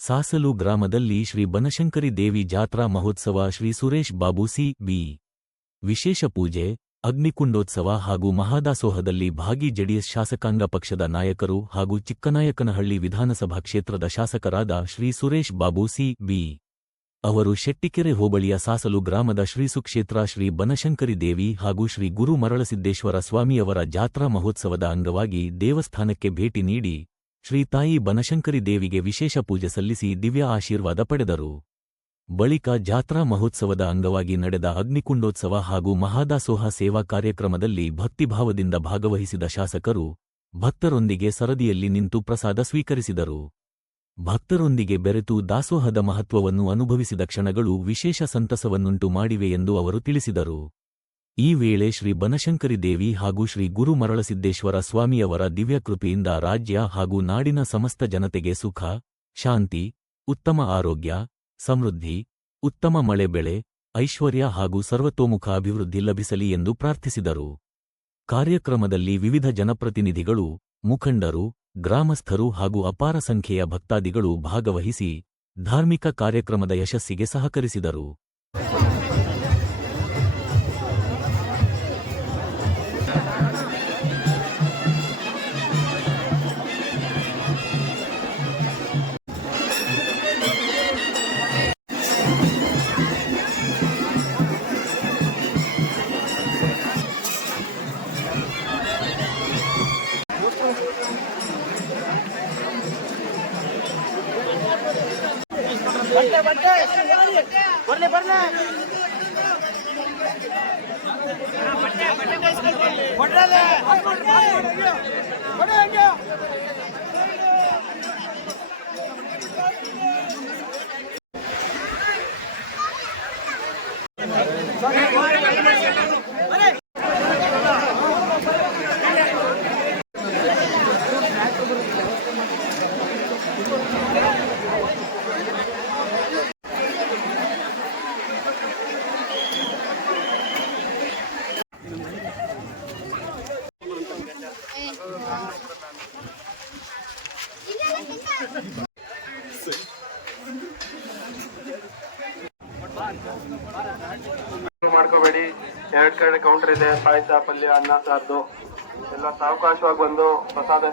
ಸಾಸಲು ಗ್ರಾಮದಲ್ಲಿ ಶ್ರೀ ಬನಶಂಕರಿ ದೇವಿ ಜಾತ್ರಾ ಮಹೋತ್ಸವ ಶ್ರೀ ಸುರೇಶ್ ಬಾಬು ಸಿ.ಬಿ. ವಿಶೇಷ ಪೂಜೆ, ಅಗ್ನಿಕುಂಡೋತ್ಸವ ಹಾಗೂ ಮಹಾದಾಸೋಹದಲ್ಲಿ ಭಾಗಿ ಜೆಡಿಎಸ್ ಶಾಸಕಾಂಗ ಪಕ್ಷದ ನಾಯಕರು ಹಾಗೂ ಚಿಕ್ಕನಾಯಕನಹಳ್ಳಿ ವಿಧಾನಸಭಾ ಕ್ಷೇತ್ರದ ಶಾಸಕರಾದ ಶ್ರೀ ಸುರೇಶ್ ಬಾಬು ಸಿ.ಬಿ. ಅವರು ಶೆಟ್ಟಿಕೆರೆ ಹೋಬಳಿಯ ಸಾಸಲು ಗ್ರಾಮದ ಶ್ರೀಸುಕ್ಷೇತ್ರ ಶ್ರೀ ಬನಶಂಕರಿ ದೇವಿ ಹಾಗೂ ಶ್ರೀ ಗುರು ಮರಳಸಿದ್ದೇಶ್ವರ ಸ್ವಾಮಿಯವರ ಜಾತ್ರಾ ಮಹೋತ್ಸವದ ಅಂಗವಾಗಿ ದೇವಸ್ಥಾನಕ್ಕೆ ಭೇಟಿ ನೀಡಿ ಶ್ರೀ ತಾಯಿ ಬನಶಂಕರಿ ದೇವಿಗೆ ವಿಶೇಷ ಪೂಜೆ ಸಲ್ಲಿಸಿ ದಿವ್ಯ ಆಶೀರ್ವಾದ ಪಡೆದರು. ಬಳಿಕ ಜಾತ್ರಾ ಮಹೋತ್ಸವದ ಅಂಗವಾಗಿ ನಡೆದ ಅಗ್ನಿಕುಂಡೋತ್ಸವ ಹಾಗೂ ಮಹಾದಾಸೋಹ ಸೇವಾ ಕಾರ್ಯಕ್ರಮದಲ್ಲಿ ಭಕ್ತಿಭಾವದಿಂದ ಭಾಗವಹಿಸಿದ ಶಾಸಕರು ಭಕ್ತರೊಂದಿಗೆ ಸರದಿಯಲ್ಲಿ ನಿಂತು ಪ್ರಸಾದ ಸ್ವೀಕರಿಸಿದರು. ಭಕ್ತರೊಂದಿಗೆ ಬೆರೆತು ದಾಸೋಹದ ಮಹತ್ವವನ್ನು ಅನುಭವಿಸಿದ ಕ್ಷಣಗಳು ವಿಶೇಷ ಸಂತಸವನ್ನುಂಟು ಮಾಡಿವೆ ಎಂದು ಅವರು ತಿಳಿಸಿದರು. ಈ ವೇಳೆ ಶ್ರೀ ಬನಶಂಕರಿ ದೇವಿ ಹಾಗೂ ಶ್ರೀ ಗುರು ಮರಳಸಿದ್ದೇಶ್ವರ ಸ್ವಾಮಿಯವರ ದಿವ್ಯಕೃಪೆಯಿಂದ ರಾಜ್ಯ ಹಾಗೂ ನಾಡಿನ ಸಮಸ್ತ ಜನತೆಗೆ ಸುಖ, ಶಾಂತಿ, ಉತ್ತಮ ಆರೋಗ್ಯ, ಸಮೃದ್ಧಿ, ಉತ್ತಮ ಮಳೆ ಬೆಳೆ, ಐಶ್ವರ್ಯ ಹಾಗೂ ಸರ್ವತೋಮುಖ ಅಭಿವೃದ್ಧಿ ಲಭಿಸಲಿ ಎಂದು ಪ್ರಾರ್ಥಿಸಿದರು. ಕಾರ್ಯಕ್ರಮದಲ್ಲಿ ವಿವಿಧ ಜನಪ್ರತಿನಿಧಿಗಳು, ಮುಖಂಡರು, ಗ್ರಾಮಸ್ಥರು ಹಾಗೂ ಅಪಾರ ಸಂಖ್ಯೆಯ ಭಕ್ತಾದಿಗಳು ಭಾಗವಹಿಸಿ ಧಾರ್ಮಿಕ ಕಾರ್ಯಕ್ರಮದ ಯಶಸ್ಸಿಗೆ ಸಹಕರಿಸಿದರು. ಮಾಡ್ಕೋಬೇಡಿ. 2 ಕಡೆ ಕೌಂಟರ್ ಇದೆ. ಪಾಯಸ, ಪಲ್ಯ, ಅನ್ನ, ಸಾರ್ದು ಎಲ್ಲ ಸಾವಕಾಶವಾಗಿ ಬಂದು ಪ್ರಸಾದ